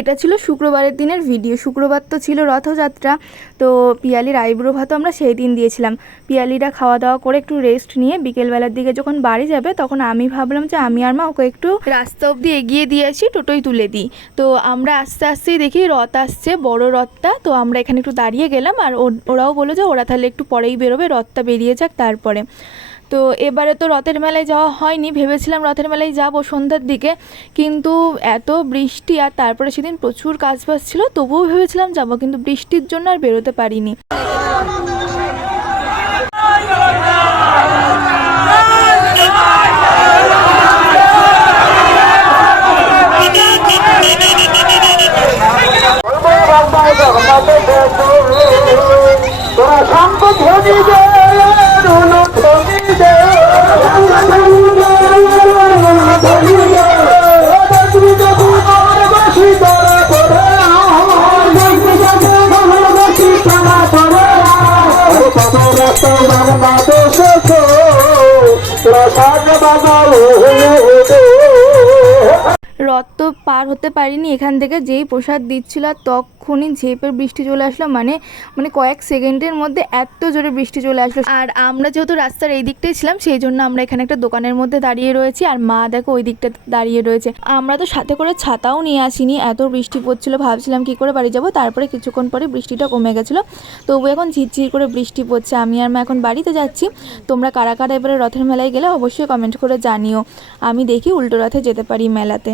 এটা ছিল শুক্রবারের দিনের ভিডিও। শুক্রবার তো ছিল রথযাত্রা, তো পিয়ালির আইব্রো ভাতও আমরা সেই দিন দিয়েছিলাম। পিয়ালিরা খাওয়া দাওয়া করে একটু রেস্ট নিয়ে বিকেলবেলার দিকে যখন বাড়ি যাবে তখন আমি ভাবলাম যে আমি আর মা ওকে একটু রাস্তা অবধি এগিয়ে দিয়ে আসি, টোটোই তুলে দিই। তো আমরা আস্তে আস্তেই দেখি রথ আসছে, বড় রথটা। তো আমরা এখানে একটু দাঁড়িয়ে গেলাম, আর ওরাও বললো যে ওরা তাহলে একটু পরেই বেরোবে, রথটা বেরিয়ে যাক তারপরে। তো এবারে তো রথের মেলায় যাওয়া হয়নি, ভেবেছিলাম রথের মেলায় যাবো সন্ধ্যার দিকে, কিন্তু এত বৃষ্টি আর তারপরে সেদিন প্রচুর কাজবাজ ছিল, তবুও ভেবেছিলাম যাবো, কিন্তু বৃষ্টির জন্য আর বেরোতে পারিনি। রথ তো পার হতে পারিনি এখান থেকে, যেই প্রসাদ দিচ্ছিল আর তখনই ঝেপের বৃষ্টি চলে আসলো, মানে কয়েক সেকেন্ডের মধ্যে এত জোরে বৃষ্টি চলে আসলো। আর আমরা যেহেতু রাস্তার এই দিকটাই ছিলাম, সেই জন্য আমরা এখানে একটা দোকানের মধ্যে দাঁড়িয়ে রয়েছি, আর মা দেখো ওই দিকটা দাঁড়িয়ে রয়েছে। আমরা তো সাথে করে ছাতাও নিয়ে আসিনি, এত বৃষ্টি পড়ছিল, ভাবছিলাম কি করে বাড়ি যাবো। তারপরে কিছুক্ষণ পরে বৃষ্টিটা কমে গেছিলো, তবু এখন ঝিরঝির করে বৃষ্টি পড়ছে। আমি আর মা এখন বাড়িতে যাচ্ছি। তোমরা কারা কারা এবারে রথের মেলায় গেলে অবশ্যই কমেন্ট করে জানিও, আমি দেখি উল্টো রথে যেতে পারি মেলাতে।